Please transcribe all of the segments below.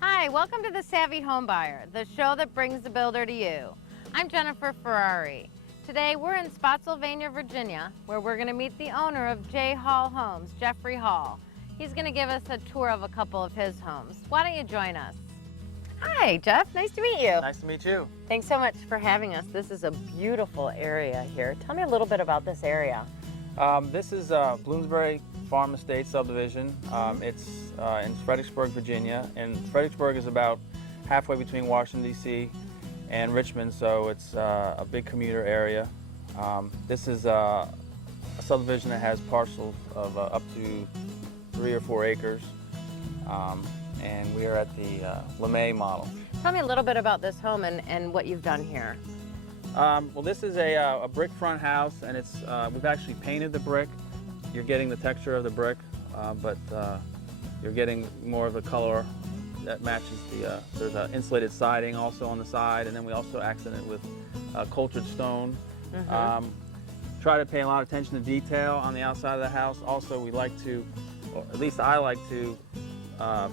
Hi, welcome to the Savvy Homebuyer, the show that brings the builder to you. I'm Jennifer Ferrari. Today we're in Spotsylvania, Virginia, where we're going to meet the owner of J. Hall Homes, Jeffrey Hall. He's going to give us a tour of a couple of his homes. Why don't you join us? Hi, Jeff. Nice to meet you. Nice to meet you. Thanks so much for having us. This is a beautiful area here. Tell me a little bit about this area. This is Bloomsbury Farm Estate subdivision. It's in Fredericksburg, Virginia, and Fredericksburg is about halfway between Washington, D.C. and Richmond, so it's a big commuter area. This is a subdivision that has parcels of up to 3 or 4 acres, and we are at the LeMay model. Tell me a little bit about this home and what you've done here. Well, this is a brick front house, and it's we've actually painted the brick. You're getting the texture of the brick, but you're getting more of the color that matches the, there's insulated siding also on the side, and then we also accent it with cultured stone. Try to pay a lot of attention to detail on the outside of the house. Also, we like to, or at least I like to,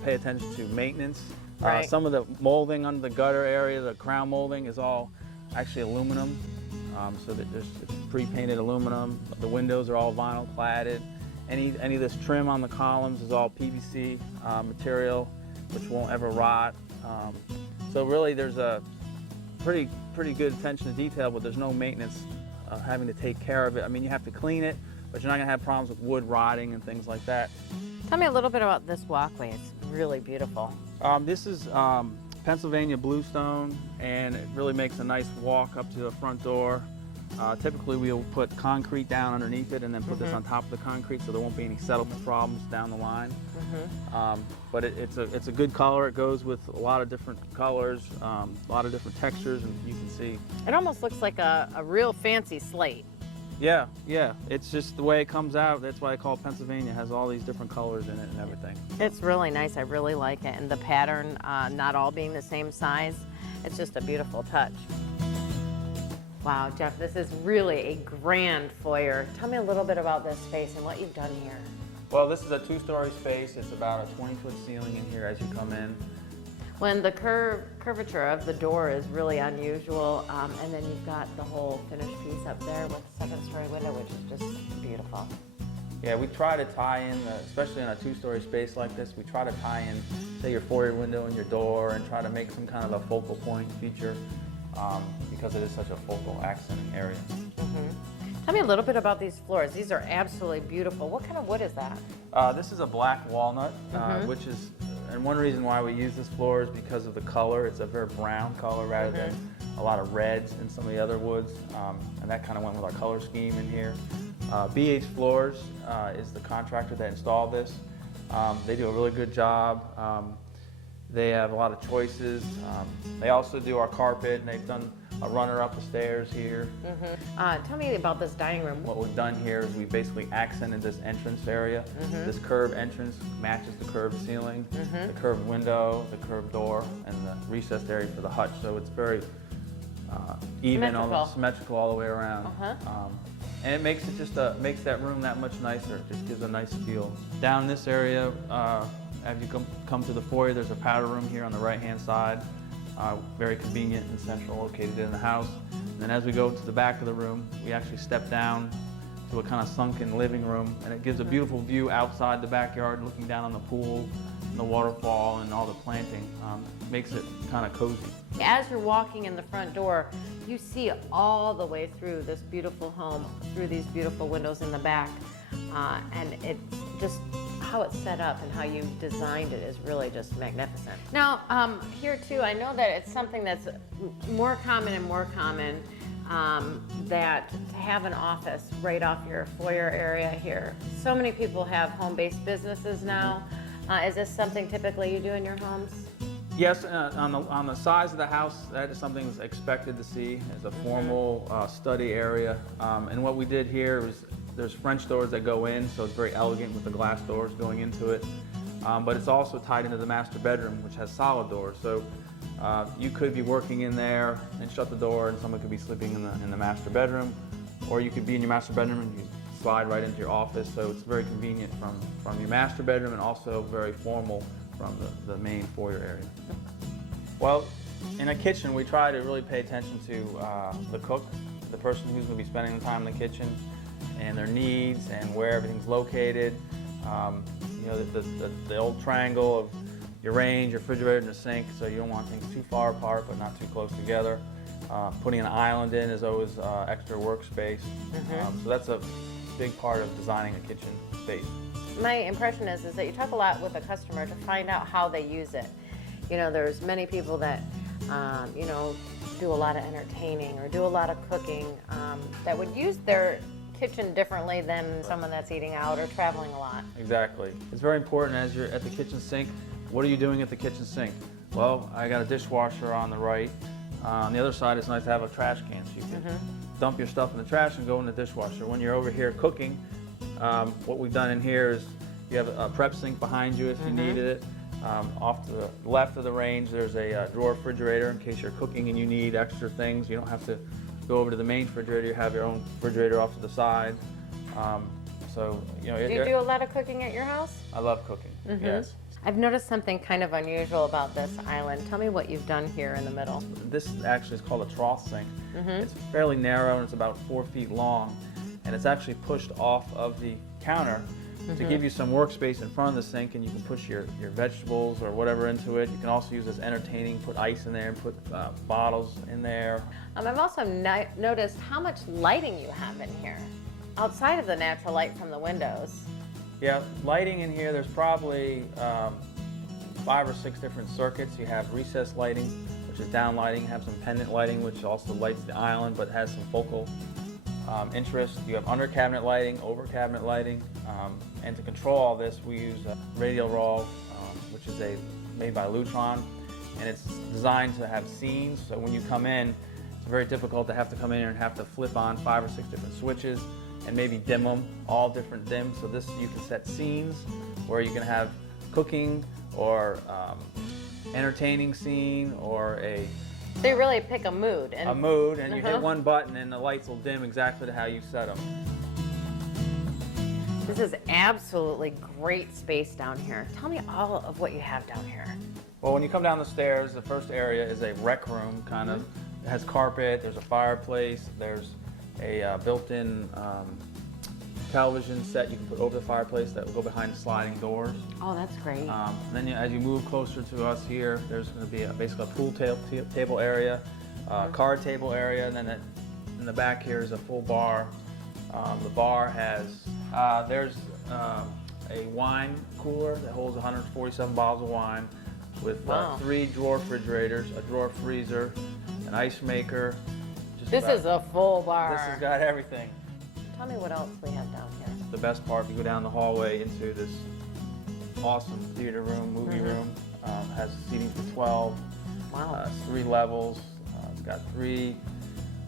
pay attention to maintenance. Right. Some of the molding under the gutter area, the crown molding, is all actually aluminum, so that it's pre-painted aluminum. The windows are all vinyl cladded. Any of this trim on the columns is all PVC material, which won't ever rot. So really, there's a pretty good attention to detail, but there's no maintenance having to take care of it. I mean, you have to clean it, but you're not gonna have problems with wood rotting and things like that. Tell me a little bit about this walkway. It's really beautiful. This is Pennsylvania bluestone, and it really makes a nice walk up to the front door. Typically we'll put concrete down underneath it and then put this on top of the concrete, so there won't be any settlement problems down the line. But it's a good color. It goes with a lot of different colors, a lot of different textures, and you can see. It almost looks like a real fancy slate. Yeah, it's just the way it comes out. That's why I call it Pennsylvania. It has all these different colors in it and everything. It's really nice. I really like it. And the pattern, not all being the same size, it's just a beautiful touch. Wow, Jeff, this is really a grand foyer. Tell me a little bit about this space and what you've done here. Well, this is a 2-story space. It's about a 20-foot ceiling in here as you come in. When the curvature of the door is really unusual, and then you've got the whole finished piece up there with a 7-story window, which is just beautiful. Yeah, we try to tie in, especially in a 2-story space like this, we try to tie in, say, your foyer window and your door, and try to make some kind of a focal point feature, because it is such a focal accent area. Tell me a little bit about these floors. These are absolutely beautiful. What kind of wood is that? This is a black walnut, which is, and one reason why we use this floor is because of the color. It's a very brown color rather than a lot of reds in some of the other woods, and that kind of went with our color scheme in here. BH Floors is the contractor that installed this. They do a really good job. They have a lot of choices. They also do our carpet, and they've done a runner up the stairs here. Tell me about this dining room. What we've done here is we basically accented this entrance area. This curved entrance matches the curved ceiling, the curved window, the curved door, and the recessed area for the hutch. So it's very even, symmetrical all the way around. And it makes it just makes that room that much nicer. It just gives a nice feel. Down in this area, as you come to the foyer, there's a powder room here on the right-hand side. Very convenient and central, located in the house. And then as we go to the back of the room, we actually step down to a kind of sunken living room, and it gives a beautiful view outside the backyard, looking down on the pool and the waterfall and all the planting. Makes it kind of cozy. As you're walking in the front door, you see all the way through this beautiful home, through these beautiful windows in the back, and it's just how it's set up and how you designed it is really just magnificent. Now, here too, I know that it's something that's more common and more common, that to have an office right off your foyer area here. So many people have home-based businesses now. Is this something typically you do in your homes? Yes, on the size of the house, that is something that's expected to see as a formal study area. And what we did here was there's French doors that go in, so it's very elegant with the glass doors going into it. But it's also tied into the master bedroom, which has solid doors. So you could be working in there and shut the door, and someone could be sleeping in the master bedroom, or you could be in your master bedroom and you slide right into your office, so it's very convenient from your master bedroom and also very formal from the main foyer area. Well, in a kitchen, we try to really pay attention to the cook, the person who's going to be spending the time in the kitchen, and their needs and where everything's located. You know, the old triangle of your range, your refrigerator, and the sink, so you don't want things too far apart but not too close together. Putting an island in is always extra workspace. So that's a big part of designing a kitchen space. My impression is that you talk a lot with the customer to find out how they use it. You know, there's many people that, you know, do a lot of entertaining or do a lot of cooking that would use their kitchen differently than someone that's eating out or traveling a lot. Exactly. It's very important as you're at the kitchen sink. What are you doing at the kitchen sink? Well, I got a dishwasher on the right. On the other side, it's nice to have a trash can so you can dump your stuff in the trash and go in the dishwasher. When you're over here cooking, what we've done in here is you have a prep sink behind you if you needed it. Off to the left of the range, there's a drawer refrigerator in case you're cooking and you need extra things. You don't have to go over to the main refrigerator. You have your own refrigerator off to the side. So, you know, Do you do a lot of cooking at your house? I love cooking, yes. I've noticed something kind of unusual about this island. Tell me what you've done here in the middle. This actually is called a trough sink. It's fairly narrow and it's about 4 feet long, and it's actually pushed off of the counter to give you some workspace in front of the sink, and you can push your vegetables or whatever into it. You can also use this entertaining, put ice in there and put bottles in there. I've also noticed how much lighting you have in here, outside of the natural light from the windows. Yeah, lighting in here, there's probably 5 or 6 different circuits. You have recessed lighting, which is down lighting. You have some pendant lighting, which also lights the island but has some focal interest. You have under cabinet lighting, over cabinet lighting. And to control all this, we use radial raw, which is made by Lutron. And it's designed to have scenes, so when you come in, it's very difficult to have to come in and have to flip on 5 or 6 different switches and maybe dim them, all different dims. So this, you can set scenes where you can have cooking or entertaining scene or So you really pick a mood. And you hit one button and the lights will dim exactly to how you set them. This is absolutely great space down here. Tell me all of what you have down here. Well, when you come down the stairs, the first area is a rec room, kind of. It has carpet, there's a fireplace, there's a built-in television set you can put over the fireplace that will go behind the sliding doors. Oh, that's great. Then as you move closer to us here, there's going to be basically a pool table area, card table area, and then in the back here is a full bar. The bar has, there's a wine cooler that holds 147 bottles of wine with 3 drawer refrigerators, a drawer freezer, an ice maker. This is a full bar. This has got everything. Tell me what else we have down here. The best part, you go down the hallway into this awesome theater room, movie room. Has seating for 12. Wow. 3 levels. It's got 3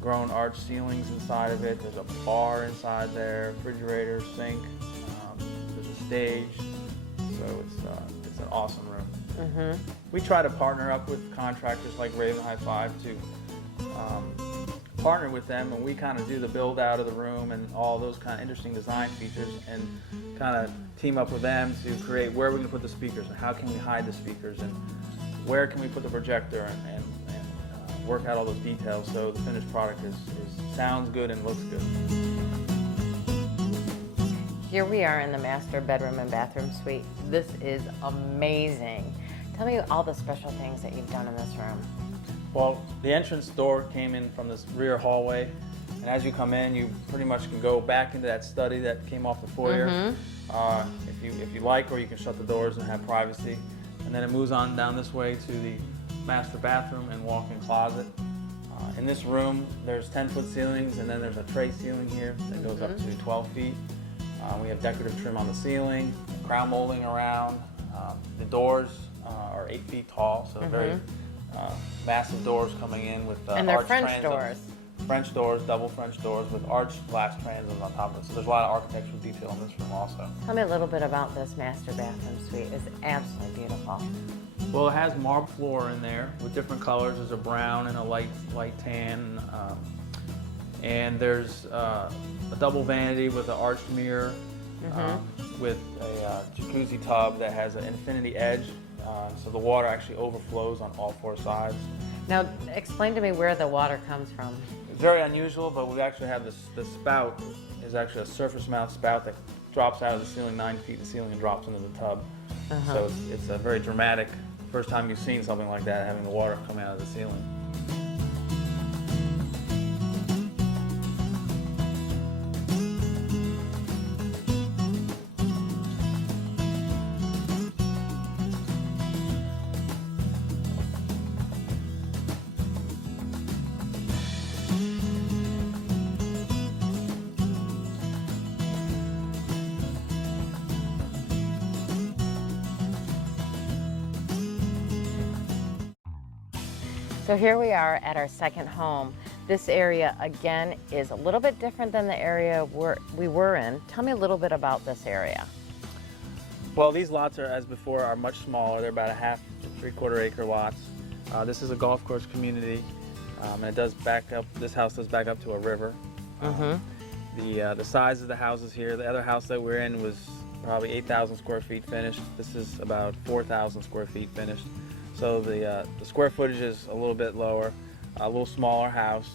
grown arch ceilings inside of it. There's a bar inside there, refrigerator, sink. There's a stage. So it's an awesome room. We try to partner up with contractors like Raven High Five to partner with them, and we kind of do the build out of the room and all those kind of interesting design features, and kind of team up with them to create where we're going to put the speakers and how can we hide the speakers and where can we put the projector and work out all those details so the finished product sounds good and looks good. Here we are in the master bedroom and bathroom suite. This is amazing. Tell me all the special things that you've done in this room. Well, the entrance door came in from this rear hallway, and as you come in, you pretty much can go back into that study that came off the foyer if you like, or you can shut the doors and have privacy. And then it moves on down this way to the master bathroom and walk-in closet. In this room, there's 10-foot ceilings, and then there's a tray ceiling here that goes up to 12 feet. We have decorative trim on the ceiling, crown molding around. The doors are 8 feet tall, so very massive doors coming in with and they're arch French transoms. doors. French doors, double French doors with arched glass transoms on top of it. So there's a lot of architectural detail in this room also. Tell me a little bit about this master bathroom suite. It's absolutely beautiful. Well, it has marble floor in there with different colors. There's a brown and a light tan. And there's a double vanity with an arched mirror, with a jacuzzi tub that has an infinity edge, so the water actually overflows on all 4 sides. Now, explain to me where the water comes from. It's very unusual, but we actually have the spout is actually a surface mount spout that drops out of the ceiling 9 feet in the ceiling and drops into the tub. So it's a very dramatic, first time you've seen something like that, having the water come out of the ceiling. So here we are at our second home. This area, again, is a little bit different than the area we were in. Tell me a little bit about this area. Well, these lots are, as before, are much smaller. They're about a half to 3/4 acre lots. This is a golf course community, and it does back up. This house does back up to a river. The size of the houses here. The other house that we're in was probably 8,000 square feet finished. This is about 4,000 square feet finished. So the square footage is a little bit lower, a little smaller house.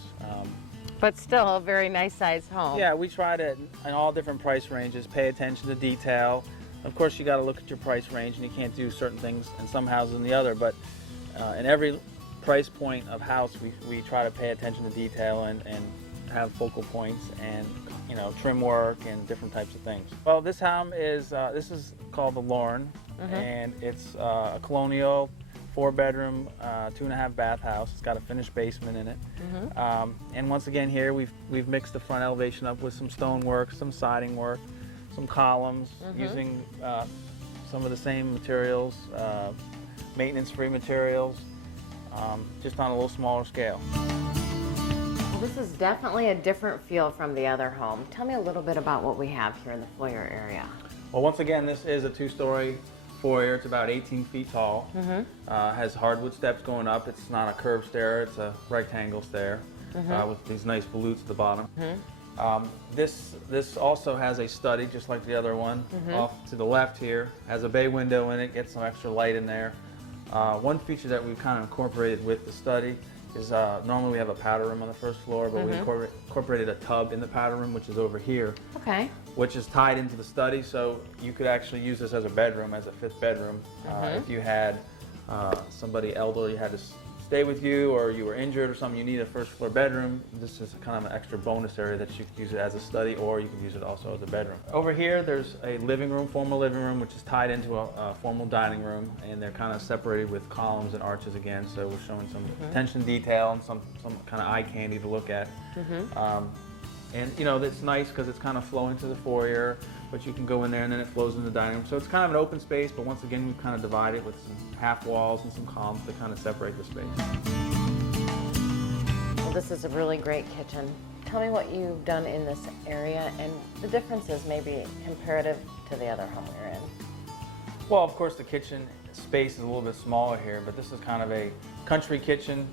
But still a very nice sized home. Yeah, we try to, in all different price ranges, pay attention to detail. Of course, you got to look at your price range, and you can't do certain things in some houses than the other. But in every price point of house, we try to pay attention to detail and have focal points and trim work and different types of things. Well, this home is this is called the Lorne, and it's a colonial 4-bedroom, 2.5 bath house. It's got a finished basement in it. And once again here, we've mixed the front elevation up with some stone work, some siding work, some columns, using some of the same materials, maintenance-free materials, just on a little smaller scale. Well, this is definitely a different feel from the other home. Tell me a little bit about what we have here in the foyer area. Well, once again, this is a 2-story foyer. It's about 18 feet tall. Has hardwood steps going up. It's not a curved stair, it's a rectangle stair with these nice volutes at the bottom. This also has a study, just like the other one. Off to the left here, has a bay window in it, gets some extra light in there. One feature that we've kind of incorporated with the study is normally we have a powder room on the first floor, but we incorporated a tub in the powder room, which is over here. Okay. Which is tied into the study, so you could actually use this as a bedroom, as a 5th bedroom. If you had somebody elderly had to stay with you, or you were injured or something, you need a first floor bedroom, this is kind of an extra bonus area that you could use it as a study, or you can use it also as a bedroom. Over here, there's a living room, formal living room, which is tied into a formal dining room, and they're kind of separated with columns and arches again, so we're showing some attention to detail and some kind of eye candy to look at. And it's nice because it's kind of flowing to the foyer, but you can go in there and then it flows into the dining room. So it's kind of an open space, but once again, we've kind of divided with some half walls and some columns to kind of separate the space. Well, this is a really great kitchen. Tell me what you've done in this area and the differences maybe comparative to the other home you're in. Well, of course, the kitchen space is a little bit smaller here, but this is kind of a country kitchen.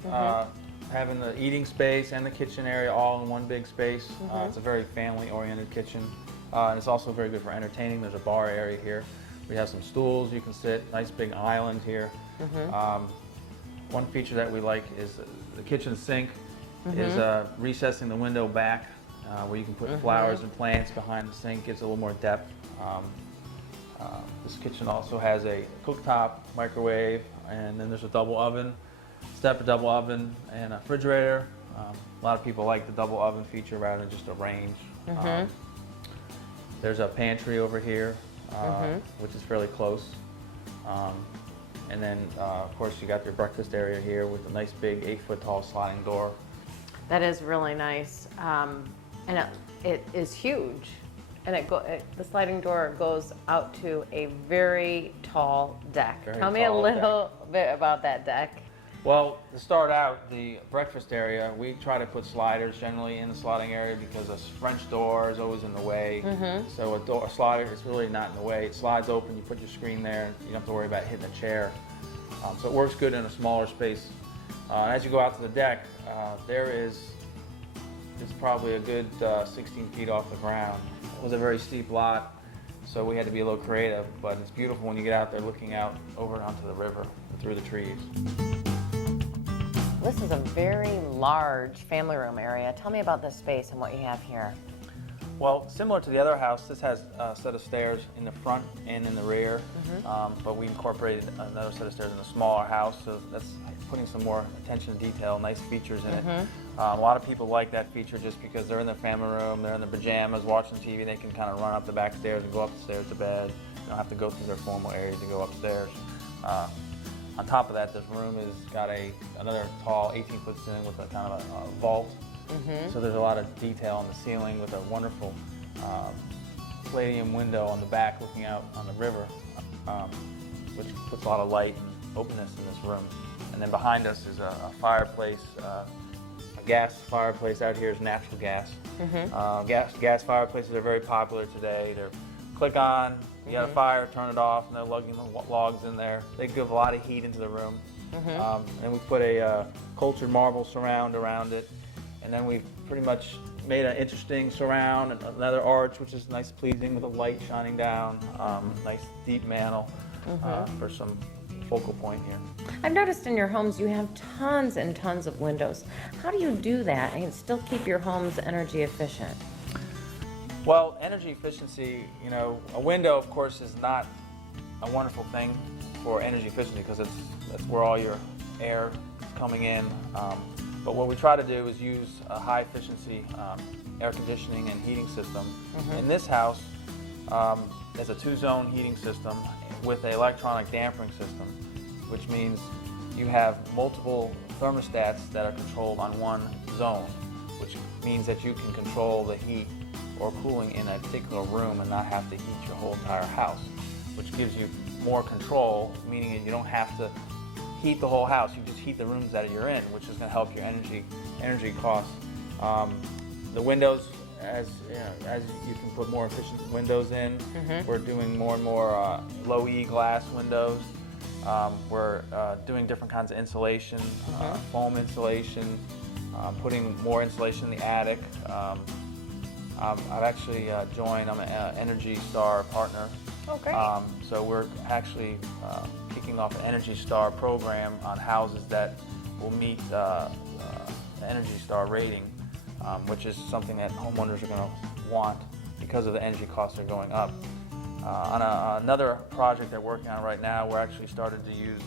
Having the eating space and the kitchen area all in one big space. It's a very family-oriented kitchen. And it's also very good for entertaining. There's a bar area here. We have some stools you can sit, nice big island here. One feature that we like is the kitchen sink is recessing the window back where you can put flowers and plants behind the sink. Gives a little more depth. This kitchen also has a cooktop, microwave, and then there's a double oven. Separate double oven and a refrigerator. A lot of people like the double oven feature rather than just a range. There's a pantry over here, which is fairly close. And then, of course, you got your breakfast area here with a nice big 8-foot tall sliding door. That is really nice. And it is huge. And the sliding door goes out to a very tall deck. Tell me a little bit about that deck. Well, to start out, the breakfast area, we try to put sliders generally in the sliding area because a French door is always in the way. So a slider is really not in the way. It slides open, you put your screen there, you don't have to worry about hitting a chair. So it works good in a smaller space. As you go out to the deck, there is is probably a good 16 feet off the ground. It was a very steep lot, so we had to be a little creative, but it's beautiful when you get out there looking out over onto the river through the trees. This is a very large family room area. Tell me about this space and what you have here. Well, similar to the other house, this has a set of stairs in the front and in the rear, but we incorporated another set of stairs in a smaller house, so that's putting some more attention to detail, nice features in it. A lot of people like that feature just because they're in their family room, they're in their pajamas watching TV, they can kind of run up the back stairs and go upstairs to bed. They don't have to go through their formal areas to go upstairs. On top of that, this room has got another tall 18-foot ceiling with a kind of a vault. So there's a lot of detail on the ceiling with a wonderful palladium window on the back looking out on the river, which puts a lot of light and openness in this room. And then behind us is a fireplace, a gas fireplace. Out here is natural gas. Gas fireplaces are very popular today. They're click on, you got a fire, turn it off, and they're lugging the logs in there. They give a lot of heat into the room. And we put a cultured marble surround around it. And then we've pretty much made an interesting surround, and another arch, which is nice, pleasing, with a light shining down. Nice deep mantle for some focal point here. I've noticed in your homes you have tons and tons of windows. How do you do that and still keep your homes energy efficient? Well, energy efficiency, you know, a window, of course, is not a wonderful thing for energy efficiency because that's where all your air is coming in. But what we try to do is use a high efficiency air conditioning and heating system. In this house, there's a 2-zone heating system with an electronic dampering system, which means you have multiple thermostats that are controlled on one zone, which means that you can control the heat or cooling in a particular room and not have to heat your whole entire house, which gives you more control, meaning that you don't have to heat the whole house. You just heat the rooms that you're in, which is going to help your energy costs. The windows, as you can put more efficient windows in, we're doing more and more low E glass windows. We're doing different kinds of insulation, foam insulation, putting more insulation in the attic. I've actually joined, I'm an Energy Star partner. Oh, great. So we're actually kicking off an Energy Star program on houses that will meet the Energy Star rating, which is something that homeowners are going to want because of the energy costs are going up. On another project they're working on right now, we're actually started to use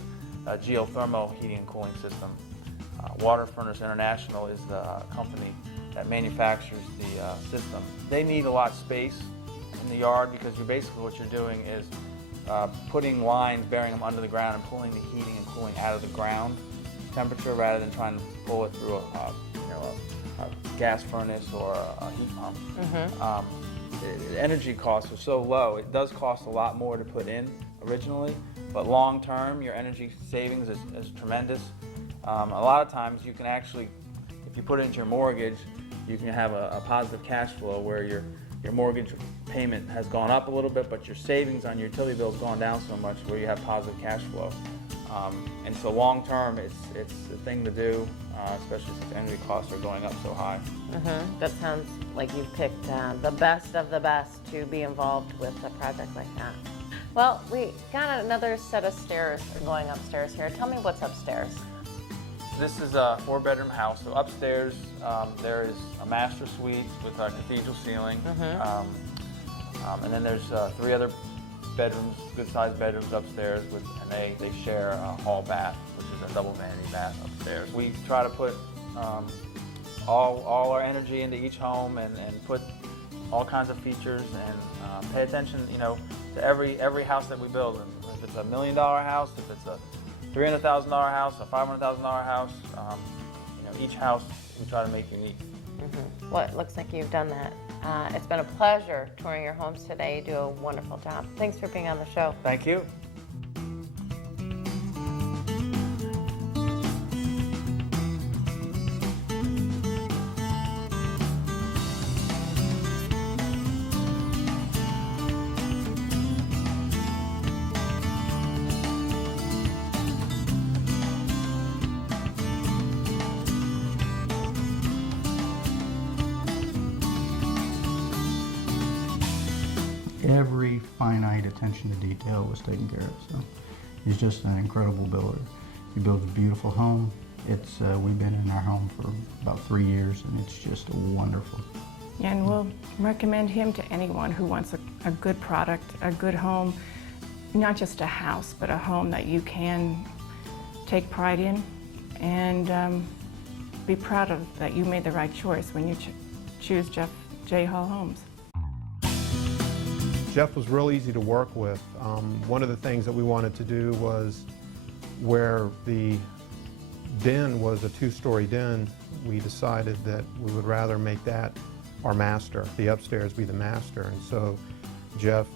a geothermal heating and cooling system. Water Furnace International is the company that manufactures the system. They need a lot of space in the yard because basically what you're doing is putting lines, burying them under the ground and pulling the heating and cooling out of the ground temperature rather than trying to pull it through a gas furnace or a heat pump. The energy costs are so low. It does cost a lot more to put in originally, but long term your energy savings is tremendous. A lot of times you can actually, if you put it into your mortgage, you can have a positive cash flow where your mortgage payment has gone up a little bit, but your savings on your utility bill has gone down so much where you have positive cash flow. And so long term, it's the thing to do, especially since energy costs are going up so high. That sounds like you've picked the best of the best to be involved with a project like that. Well, we got another set of stairs going upstairs here. Tell me what's upstairs. This is a 4-bedroom house. So upstairs there is a master suite with a cathedral ceiling, and then there's 3 other bedrooms, good-sized bedrooms upstairs, and they share a hall bath, which is a double vanity bath upstairs. We try to put all our energy into each home and put all kinds of features and pay attention, to every house that we build. If it's a $1 million house, if it's a $300,000 house, a $500,000 house, each house we try to make unique. Well, it looks like you've done that. It's been a pleasure touring your homes today. You do a wonderful job. Thanks for being on the show. Thank you. finite attention to detail was taken care of. So he's just an incredible builder. He builds a beautiful home. We've been in our home for about 3 years, and it's just wonderful. And we'll recommend him to anyone who wants a good product, a good home, not just a house, but a home that you can take pride in and be proud of that you made the right choice when you choose Jeff J. Hall Homes. Jeff was real easy to work with. One of the things that we wanted to do was where the den was a 2-story den, we decided that we would rather make that our master, the upstairs be the master. And so Jeff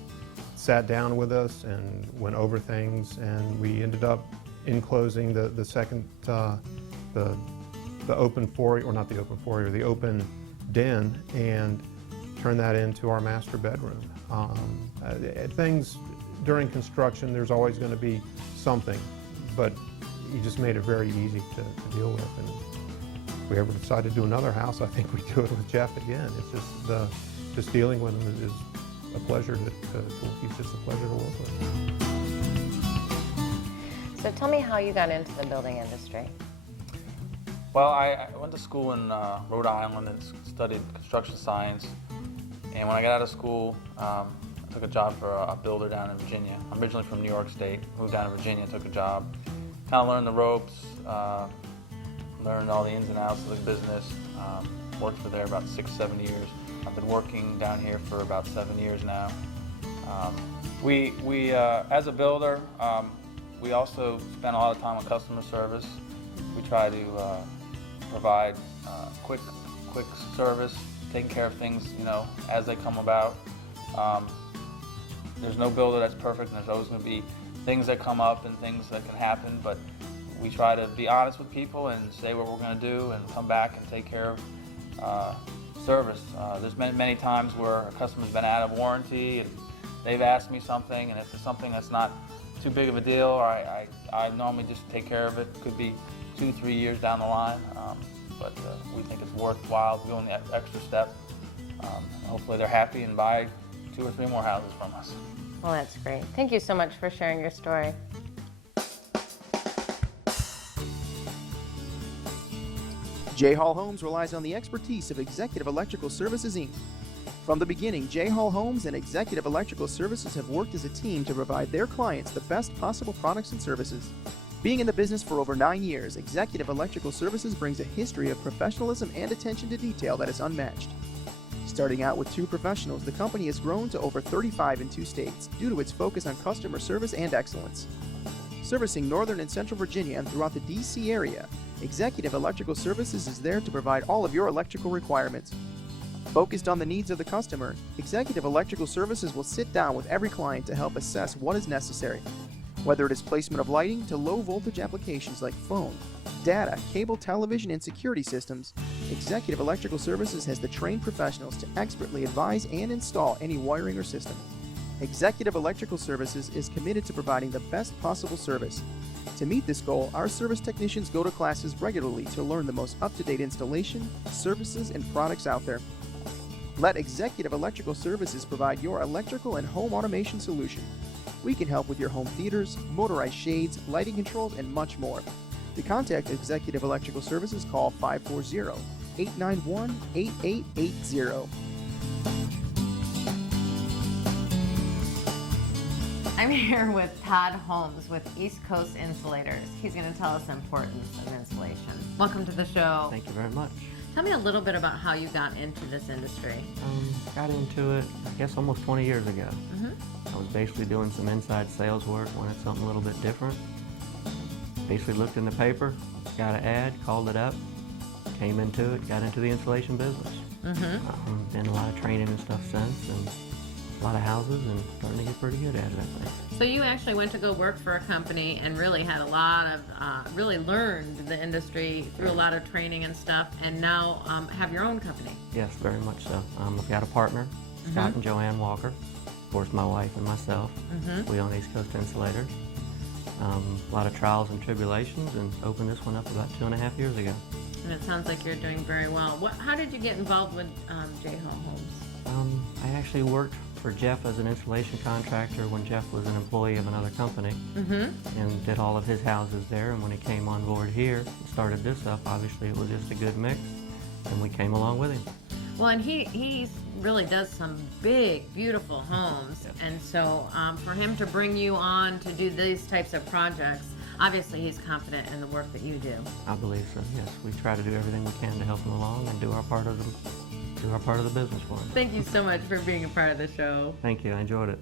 sat down with us and went over things, and we ended up enclosing the second, the open foyer, or not the open foyer, the open den, and turned that into our master bedroom. Things during construction, there's always going to be something, but he just made it very easy to deal with. And if we ever decide to do another house, I think we do it with Jeff again. It's just dealing with him is a pleasure he's just a pleasure to work with. So tell me how you got into the building industry. Well, I went to school in Rhode Island and studied construction science. And when I got out of school, I took a job for a builder down in Virginia. I'm originally from New York State, moved down to Virginia, took a job. Kind of learned the ropes, learned all the ins and outs of the business. Worked for there about 6-7 years. I've been working down here for about 7 years now. As a builder, we also spend a lot of time on customer service. We try to provide quick service, taking care of things, as they come about. There's no builder that's perfect, and there's always going to be things that come up and things that can happen, but we try to be honest with people and say what we're going to do and come back and take care of service. There's many times where a customer's been out of warranty and they've asked me something, and if it's something that's not too big of a deal, or I normally just take care of it. It could be 2-3 years down the line, but we think it's worthwhile going that extra step. Hopefully they're happy and buy 2 or 3 more houses from us. Well, that's great. Thank you so much for sharing your story. J. Hall Homes relies on the expertise of Executive Electrical Services, Inc. From the beginning, J. Hall Homes and Executive Electrical Services have worked as a team to provide their clients the best possible products and services. Being in the business for over 9 years, Executive Electrical Services brings a history of professionalism and attention to detail that is unmatched. Starting out with 2 professionals, the company has grown to over 35 in 2 states due to its focus on customer service and excellence. Servicing Northern and Central Virginia and throughout the D.C. area, Executive Electrical Services is there to provide all of your electrical requirements. Focused on the needs of the customer, Executive Electrical Services will sit down with every client to help assess what is necessary. Whether it is placement of lighting to low voltage applications like phone, data, cable, television, and security systems, Executive Electrical Services has the trained professionals to expertly advise and install any wiring or system. Executive Electrical Services is committed to providing the best possible service. To meet this goal, our service technicians go to classes regularly to learn the most up-to-date installation, services, and products out there. Let Executive Electrical Services provide your electrical and home automation solution. We can help with your home theaters, motorized shades, lighting controls, and much more. To contact Executive Electrical Services, call 540-891-8880. I'm here with Todd Holmes with East Coast Insulators. He's going to tell us the importance of insulation. Welcome to the show. Thank you very much. Tell me a little bit about how you got into this industry. Got into it, I guess, almost 20 years ago. I was basically doing some inside sales work, wanted something a little bit different. Basically looked in the paper, got an ad, called it up, came into it, got into the insulation business. Done a lot of training and stuff since, and a lot of houses, and starting to get pretty good at it, I think. So you actually went to go work for a company and really had a lot of, really learned the industry through a lot of training and stuff, and now have your own company. Yes, very much so. I've got a partner, Scott and Joanne Walker. Of course, my wife and myself. We own East Coast Insulators. A lot of trials and tribulations, and opened this one up about 2.5 years ago. And it sounds like you're doing very well. How did you get involved with J. Hall Homes? I actually worked for Jeff as an installation contractor when Jeff was an employee of another company, and did all of his houses there. And when he came on board here and started this up, obviously it was just a good mix, and we came along with him. Well, and he really does some big, beautiful homes. Yep. And so for him to bring you on to do these types of projects, obviously he's confident in the work that you do. I believe so, yes. We try to do everything we can to help him along and do our part of the business for him. Thank you so much for being a part of the show. Thank you, I enjoyed it.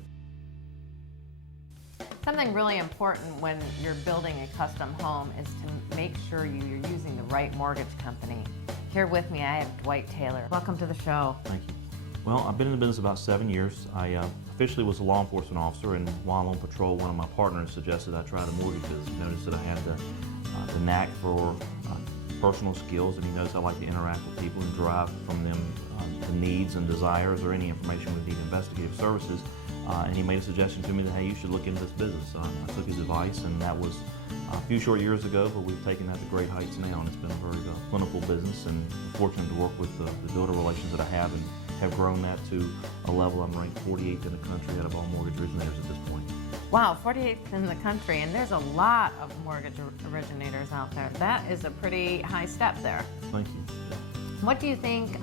Something really important when you're building a custom home is to make sure you're using the right mortgage company. Here with me, I have Dwight Taylor. Welcome to the show. Thank you. Well, I've been in the business about 7 years. I officially was a law enforcement officer, and while on patrol, one of my partners suggested I try the mortgage business. He noticed that I had the knack for personal skills, and he knows I like to interact with people and derive from them the needs and desires or any information we need investigative services. And he made a suggestion to me that, hey, you should look into this business. So I took his advice, and that was a few short years ago, but we've taken that to great heights now, and it's been a very plentiful business, and I'm fortunate to work with the builder relations that I have, and have grown that to a level I'm ranked 48th in the country out of all mortgage originators at this point. Wow, 48th in the country, and there's a lot of mortgage originators out there. That is a pretty high step there. Thank you. What do you think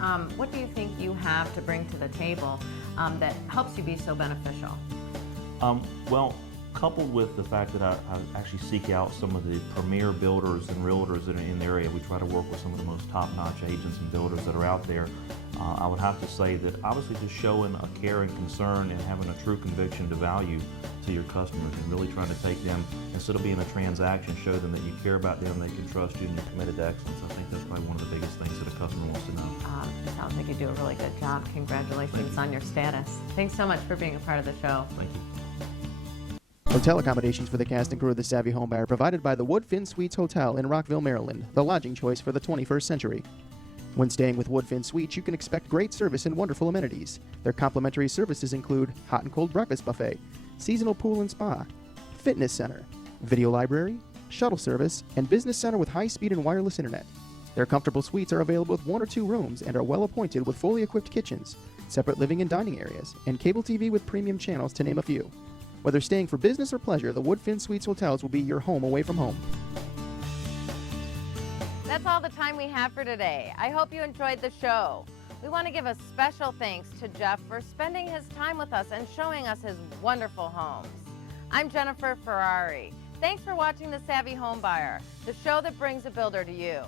you have to bring to the table that helps you be so beneficial? Well, coupled with the fact that I actually seek out some of the premier builders and realtors that are in the area, we try to work with some of the most top-notch agents and builders that are out there. I would have to say that obviously just showing a care and concern and having a true conviction to value to your customers and really trying to take them, instead of being a transaction, show them that you care about them, they can trust you, and you're committed to excellence. I think that's probably one of the biggest things that a customer wants to know. It sounds like you do a really good job. Congratulations on your status. Thanks so much for being a part of the show. Thank you. Hotel accommodations for the cast and crew of The Savvy Homebuyer provided by the Woodfin Suites Hotel in Rockville, Maryland, the lodging choice for the 21st century. When staying with Woodfin Suites, you can expect great service and wonderful amenities. Their complimentary services include hot and cold breakfast buffet, seasonal pool and spa, fitness center, video library, shuttle service, and business center with high-speed and wireless internet. Their comfortable suites are available with 1 or 2 rooms and are well appointed with fully equipped kitchens, separate living and dining areas, and cable TV with premium channels, to name a few. Whether staying for business or pleasure, the Woodfin Suites Hotels will be your home away from home. That's all the time we have for today. I hope you enjoyed the show. We want to give a special thanks to Jeff for spending his time with us and showing us his wonderful homes. I'm Jennifer Ferrari. Thanks for watching The Savvy Homebuyer, the show that brings a builder to you.